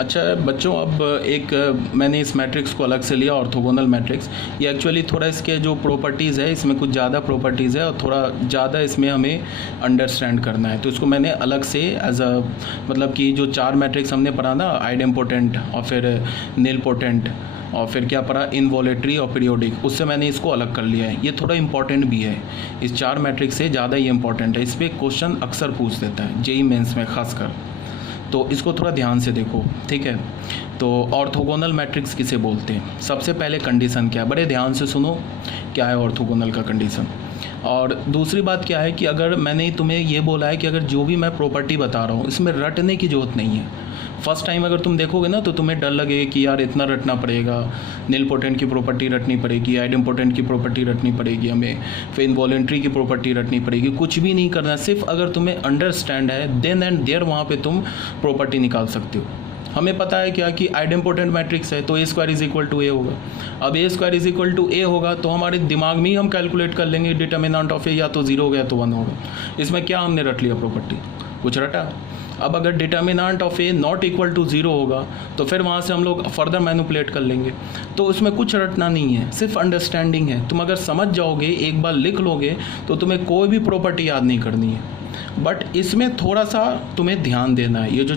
अच्छा बच्चों, अब एक मैंने इस मैट्रिक्स को अलग से लिया, ऑर्थोगोनल मैट्रिक्स। ये एक्चुअली थोड़ा इसके जो प्रॉपर्टीज़ है, इसमें कुछ ज़्यादा प्रॉपर्टीज़ है और थोड़ा ज़्यादा इसमें हमें अंडरस्टैंड करना है, तो इसको मैंने अलग से एज अ मतलब कि जो 4 मैट्रिक्स हमने पढ़ा ना, आइडेम्पोटेंट और फिर नीलपोटेंट और फिर क्या पढ़ा, इनवॉलेटरी और पीरियोडिक, उससे मैंने इसको अलग कर लिया है। ये थोड़ा इंपॉर्टेंट भी है, इस 4 मैट्रिक्स से ज़्यादा ये इंपॉर्टेंट है। इस पर क्वेश्चन अक्सर पूछ देता है जेईई मेंस में खासकर, तो इसको थोड़ा ध्यान से देखो, ठीक है। तो ऑर्थोगोनल मैट्रिक्स किसे बोलते हैं? सबसे पहले कंडीशन क्या है, बड़े ध्यान से सुनो क्या है ऑर्थोगोनल का कंडीशन। और दूसरी बात क्या है कि अगर मैंने तुम्हें ये बोला है कि अगर जो भी मैं प्रॉपर्टी बता रहा हूँ इसमें रटने की ज़रूरत नहीं है। फर्स्ट टाइम अगर तुम देखोगे ना तो तुम्हें डर लगेगा कि यार इतना रटना पड़ेगा, नीलपोटेंट की प्रॉपर्टी रटनी पड़ेगी, आइडेम्पोटेंट की प्रॉपर्टी रटनी पड़ेगी हमें, फिर इनवॉलेंट्री की प्रॉपर्टी रटनी पड़ेगी। कुछ भी नहीं करना, सिर्फ अगर तुम्हें अंडरस्टैंड है देन एंड देयर वहाँ पे तुम प्रॉपर्टी निकाल सकते हो। हमें पता है क्या कि आइडेम्पोटेंट मैट्रिक्स है तो ए स्क्वायर इज इक्वल टू ए होगा। अब ए स्क्वायर इज इक्वल टू ए होगा तो हमारे दिमाग में ही हम कैलकुलेट कर लेंगे डिटर्मिनेंट ऑफ ए या तो 0 होगा या तो 1 होगा। इसमें क्या हमने रट लिया प्रॉपर्टी, कुछ रटा। अब अगर determinant of A not equal to 0 होगा तो फिर वहाँ से हम लोग फर्दर मैनिपुलेट कर लेंगे। तो उसमें कुछ रटना नहीं है, सिर्फ अंडरस्टैंडिंग है। तुम अगर समझ जाओगे, एक बार लिख लोगे तो तुम्हें कोई भी प्रॉपर्टी याद नहीं करनी है। बट इसमें थोड़ा सा तुम्हें ध्यान देना है। ये जो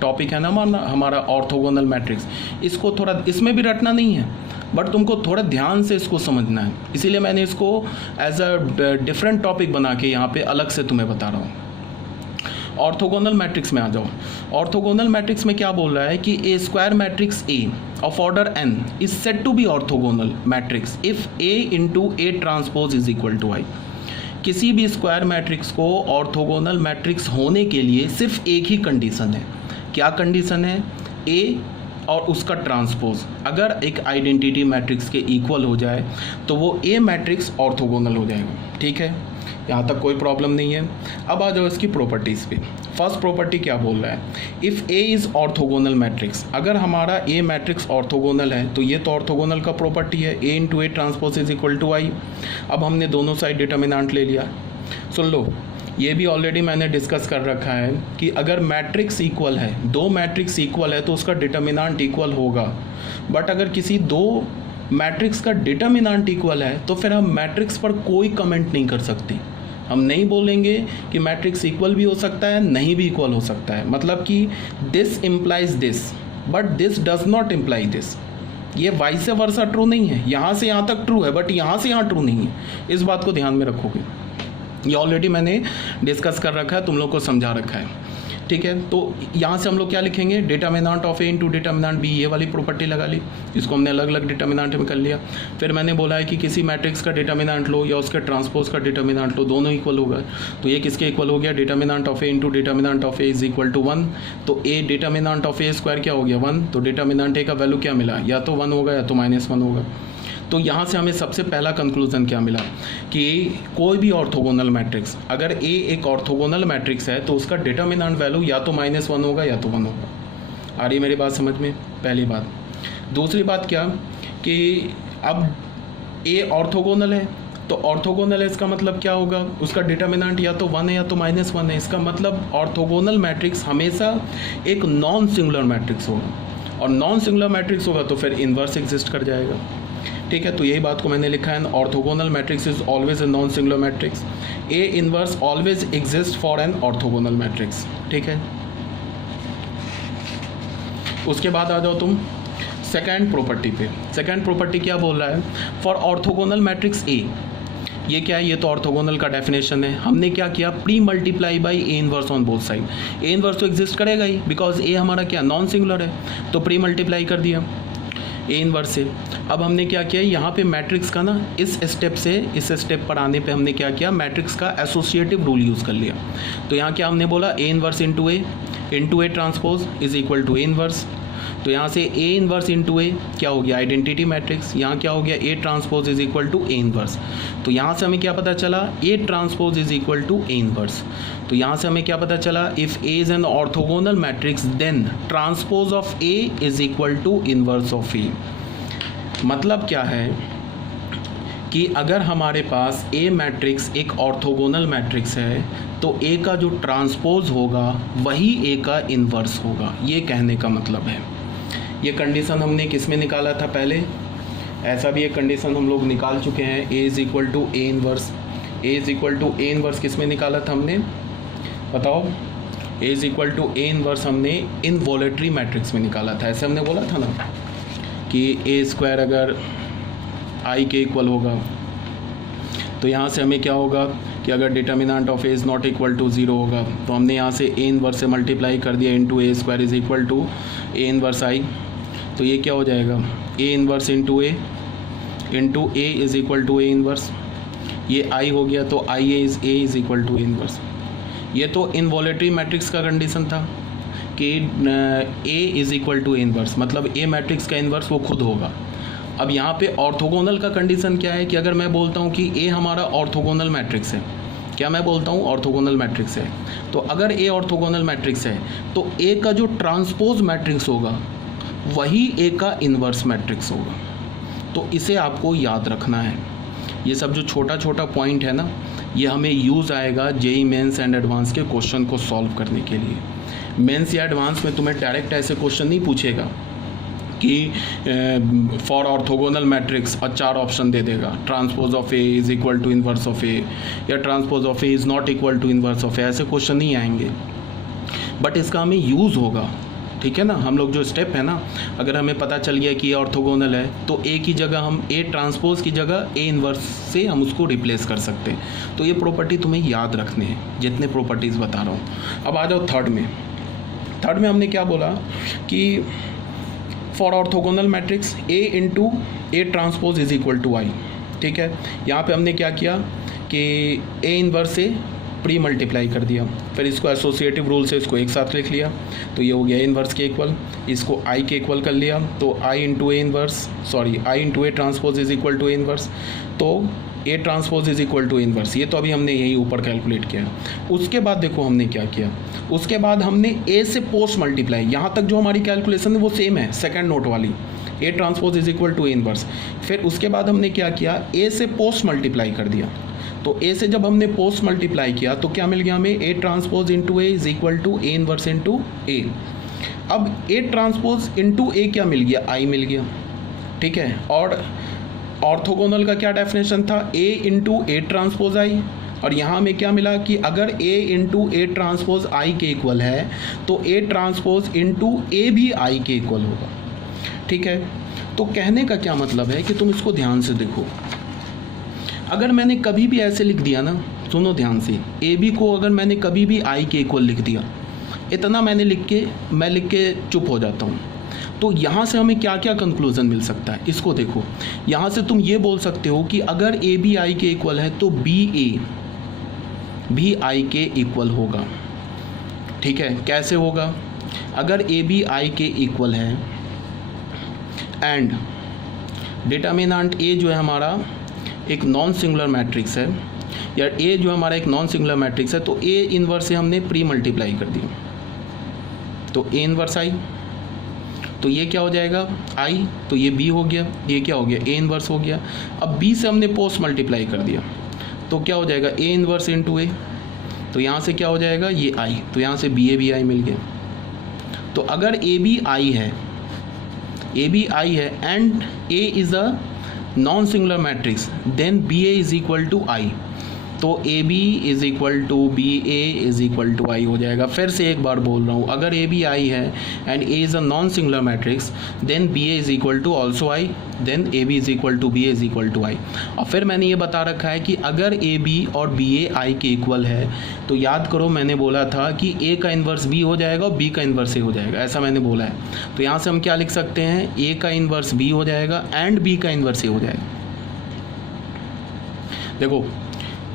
टॉपिक है ना हमारा ऑर्थोगोनल मैट्रिक्स, इसको थोड़ा, इसमें भी रटना नहीं है बट तुमको थोड़ा ध्यान से इसको समझना है। इसीलिए मैंने इसको एज अ डिफरेंट टॉपिक बना के यहाँ पे अलग से तुम्हें बता रहा हूँ। ऑर्थोगोनल मैट्रिक्स में आ जाओ। ऑर्थोगोनल मैट्रिक्स में क्या बोल रहा है कि A square matrix A of order N is said to be orthogonal matrix if A into A transpose is equal to I. किसी भी स्क्वायर मैट्रिक्स को ऑर्थोगोनल मैट्रिक्स होने के लिए सिर्फ एक ही कंडीशन है। क्या कंडीशन है? ए और उसका ट्रांसपोज अगर एक आइडेंटिटी मैट्रिक्स के इक्वल हो जाए तो वो ए मैट्रिक्स ऑर्थोगोनल हो जाएगा। ठीक है, यहाँ तक कोई प्रॉब्लम नहीं है। अब आ जाओ इसकी प्रॉपर्टीज़ पे। फर्स्ट प्रॉपर्टी क्या बोल रहा है, if A is orthogonal matrix. अगर हमारा ए मैट्रिक्स ऑर्थोगोनल है तो ये तो ऑर्थोगोनल का प्रॉपर्टी है, A into A transpose is equal to I. अब हमने दोनों साइड डिटर्मिनेंट ले लिया। सुन लो, ये भी ऑलरेडी मैंने डिस्कस कर रखा है कि अगर मैट्रिक्स इक्वल है, दो मैट्रिक्स इक्वल है तो उसका डिटर्मिनेंट इक्वल होगा। बट अगर किसी दो मैट्रिक्स का डिटर्मिनेंट इक्वल है तो फिर हम मैट्रिक्स पर कोई कमेंट नहीं कर सकते। हम नहीं बोलेंगे कि मैट्रिक्स इक्वल भी हो सकता है, नहीं भी इक्वल हो सकता है। मतलब कि this implies this but this does not imply this. ये वाइस वर्सा ट्रू नहीं है, यहाँ से यहाँ तक ट्रू है बट यहाँ से यहाँ ट्रू नहीं है। इस बात को ध्यान में रखोगे। ये ऑलरेडी मैंने डिस्कस कर रखा है, तुम लोग को समझा रखा है। ठीक है, तो यहाँ से हम लोग क्या लिखेंगे, determinant of A into determinant B, ये वाली प्रॉपर्टी लगा ली। इसको हमने अलग अलग डिटर्मिनेंट में कर लिया। फिर मैंने बोला है कि किसी मैट्रिक्स का डिटर्मिनेंट लो या उसके ट्रांसपोज का डिटर्मिनेंट लो, दोनों इक्वल होगा। तो ये किसके इक्वल हो गया, determinant of A into determinant of A is equal to 1। तो A determinant of A square क्या हो गया 1, तो डिटर्मिनेंट ए का वैल्यू क्या मिला, या तो 1 होगा या तो -1 होगा। तो यहाँ से हमें सबसे पहला कंक्लूजन क्या मिला कि कोई भी ऑर्थोगोनल मैट्रिक्स, अगर ए एक ऑर्थोगोनल मैट्रिक्स है तो उसका डिटर्मिनेंट वैल्यू या तो -1 होगा या तो 1 होगा। आ रही मेरी बात समझ में? पहली बात। दूसरी बात क्या कि अब ए ऑर्थोगोनल है तो ऑर्थोगोनल है, इसका मतलब क्या होगा, उसका डिटर्मिनेंट या तो 1 है या तो -1 है। इसका मतलब ऑर्थोगोनल मैट्रिक्स हमेशा एक नॉन सिंगुलर मैट्रिक्स होगा, और नॉन सिंगुलर मैट्रिक्स होगा तो फिर इन्वर्स एग्जिस्ट कर जाएगा। ठीक है, तो यही बात को मैंने लिखा है, orthogonal matrix is always a non singular matrix. A inverse always exist for an orthogonal matrix. ठीक है, उसके बाद आ जाओ तुम सेकेंड प्रॉपर्टी पे। सेकेंड प्रॉपर्टी क्या बोल रहा है, फॉर ऑर्थोगोनल मैट्रिक्स ए। ये क्या है, ये तो ऑर्थोगोनल का डेफिनेशन है। हमने क्या किया, pre multiply by A inverse on both side. A inverse तो एग्जिस्ट करेगा ही बिकॉज ए हमारा क्या नॉन सिंगुलर है, तो प्री मल्टीप्लाई कर दिया ए इनवर्स से। अब हमने क्या किया, यहाँ पे मैट्रिक्स का ना इस स्टेप से इस स्टेप पर आने पे हमने क्या किया, मैट्रिक्स का एसोसिएटिव रूल यूज़ कर लिया। तो यहाँ क्या हमने बोला, A inverse into A transpose is equal to A inverse. तो यहाँ से ए इनवर्स इंटू ए क्या हो गया, आइडेंटिटी मैट्रिक्स। यहाँ क्या हो गया, A transpose is equal to A inverse. तो यहाँ से हमें क्या पता चला, A transpose is equal to A inverse. तो यहाँ से हमें क्या पता चला, if A is an orthogonal matrix then transpose of A is equal to inverse of A. मतलब क्या है कि अगर हमारे पास ए मैट्रिक्स एक ऑर्थोगोनल मैट्रिक्स है तो ए का जो ट्रांसपोज होगा वही ए का इन्वर्स होगा, ये कहने का मतलब है। ये कंडीशन हमने किस में निकाला था पहले, ऐसा भी एक कंडीशन हम लोग निकाल चुके हैं, A is equal to A inverse. A is equal to A inverse किस में निकाला था हमने, बताओ। A is equal to A inverse हमने इनवॉलेटरी मैट्रिक्स में निकाला था। ऐसे हमने बोला था ना कि ए स्क्वायर अगर आई के इक्वल होगा तो यहाँ से हमें क्या होगा कि अगर determinant of A is not equal to 0 होगा तो हमने यहाँ से ए इन्वर्स से मल्टीप्लाई कर दिया into A square is equal to A inverse I. तो ये क्या हो जाएगा, A inverse into A is equal to A inverse. ये आई हो गया तो I A is equal to A inverse. ये तो इनवॉलेटरी मैट्रिक्स का कंडीशन था कि A is equal to A inverse, मतलब ए मैट्रिक्स का इन्वर्स वो खुद होगा। अब यहाँ पे ऑर्थोगोनल का कंडीशन क्या है कि अगर मैं बोलता हूँ कि ए हमारा ऑर्थोगोनल मैट्रिक्स है, क्या मैं बोलता हूँ ऑर्थोगोनल मैट्रिक्स है, तो अगर ए ऑर्थोगोनल मैट्रिक्स है तो ए का जो ट्रांसपोज मैट्रिक्स होगा वही ए का इन्वर्स मैट्रिक्स होगा। तो इसे आपको याद रखना है। ये सब जो छोटा छोटा पॉइंट है ना, ये हमें यूज़ आएगा जेई मेंस एंड एडवांस के क्वेश्चन को सॉल्व करने के लिए। मेंस या एडवांस में तुम्हें डायरेक्ट ऐसे क्वेश्चन नहीं पूछेगा कि फॉर ऑर्थोगोनल मैट्रिक्स और 4 ऑप्शन दे देगा, transpose of A is equal to inverse of A या transpose of A is not equal to inverse of A, ऐसे क्वेश्चन नहीं आएंगे। बट इसका हमें यूज़ होगा, ठीक है ना। हम लोग जो स्टेप है ना, अगर हमें पता चल गया कि ये ऑर्थोगोनल है तो ए की जगह हम ए ट्रांसपोज की जगह ए इन्वर्स से हम उसको रिप्लेस कर सकते हैं। तो ये प्रॉपर्टी तुम्हें याद रखने हैं, जितने प्रॉपर्टीज़ बता रहा हूँ। अब आ जाओ थर्ड में। थर्ड में हमने क्या बोला कि for orthogonal matrix A into A transpose is equal to I, ठीक है। यहाँ पे हमने क्या किया कि ए इन्वर्स से प्री मल्टीप्लाई कर दिया, फिर इसको एसोसिएटिव रूल से इसको एक साथ लिख लिया, तो ये हो गया ए इन्वर्स के इक्वल। इसको आई के इक्वल कर लिया तो I into A inverse, sorry I into A transpose is equal to A inverse, तो A transpose is equal to inverse. ये तो अभी हमने यही ऊपर कैलकुलेट किया। उसके बाद देखो हमने क्या किया, उसके बाद हमने ए से पोस्ट मल्टीप्लाई, यहाँ तक जो हमारी कैलकुलेशन है वो सेम है सेकंड नोट वाली, A transpose is equal to A inverse. फिर उसके बाद हमने क्या किया, ए से पोस्ट मल्टीप्लाई कर दिया। तो ए से जब हमने पोस्ट मल्टीप्लाई किया तो क्या मिल गया हमें, A transpose into A is equal to A inverse into A. अब ए ट्रांसपोज इंटू ए क्या मिल गया, आई मिल गया, ठीक है। और ऑर्थोगोनल का क्या डेफिनेशन था, ए इंटू ए ट्रांसपोज आई, और यहाँ हमें क्या मिला कि अगर ए इंटू ए ट्रांसपोज आई के इक्वल है तो ए ट्रांसपोज इंटू ए भी आई के इक्वल होगा, ठीक है। तो कहने का क्या मतलब है कि तुम इसको ध्यान से देखो। अगर मैंने कभी भी ऐसे लिख दिया ना, सुनो ध्यान से, ए बी को अगर मैंने कभी भी आई के इक्वल लिख दिया, इतना मैंने लिख के चुप हो जाता हूँ, तो यहाँ से हमें क्या क्या कंक्लूजन मिल सकता है, इसको देखो। यहाँ से तुम ये बोल सकते हो कि अगर ए बी आई के इक्वल है तो बी ए भी आई के इक्वल होगा, ठीक है। कैसे होगा, अगर ए बी आई के इक्वल है एंड डिटर्मिनेंट ए जो है हमारा एक नॉन सिंगुलर मैट्रिक्स है, या ए जो हमारा एक नॉन सिंगुलर मैट्रिक्स है, तो ए इन्वर्स से हमने प्री मल्टीप्लाई कर दिया, तो ए इन्वर्स आई, तो ये क्या हो जाएगा आई, तो ये बी हो गया, ये क्या हो गया ए इन्वर्स हो गया। अब बी से हमने पोस्ट मल्टीप्लाई कर दिया तो क्या हो जाएगा ए इन्वर्स इंटू ए, तो यहाँ से क्या हो जाएगा ये आई, तो यहाँ से बी आई मिल गया। तो अगर ए बी आई है and A is a non singular matrix, then B A is equal to I, तो A B is equal to B A is equal to I हो जाएगा। फिर से एक बार बोल रहा हूँ, अगर ए बी आई है and A is a non singular matrix, then B A is equal to also I, then A B is equal to B A is equal to I. और फिर मैंने ये बता रखा है कि अगर ए बी और बी ए आई के इक्वल है तो याद करो मैंने बोला था कि ए का इन्वर्स बी हो जाएगा और बी का इन्वर्स ए हो जाएगा, ऐसा मैंने बोला है। तो यहाँ से हम क्या लिख सकते हैं, ए का इन्वर्स बी हो जाएगा एंड बी का इन्वर्स ए हो जाएगा। देखो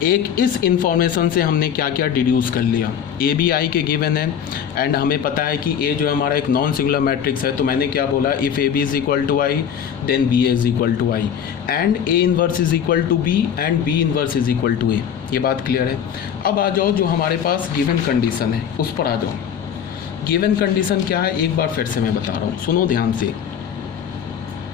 एक इस इंफॉर्मेशन से हमने क्या क्या डिड्यूस कर लिया, ए बी आई के गिवन है एंड हमें पता है कि ए जो है हमारा एक नॉन सिंगुलर मैट्रिक्स है, तो मैंने क्या बोला, if A B is equal to I then B A is equal to I and A inverse is equal to B and B inverse is equal to A. ये बात clear है। अब आ जाओ जो हमारे पास गिवन कंडीशन है उस पर आ जाओ। गिवन कंडीशन क्या है एक बार फिर से मैं बता रहा हूँ, सुनो ध्यान से।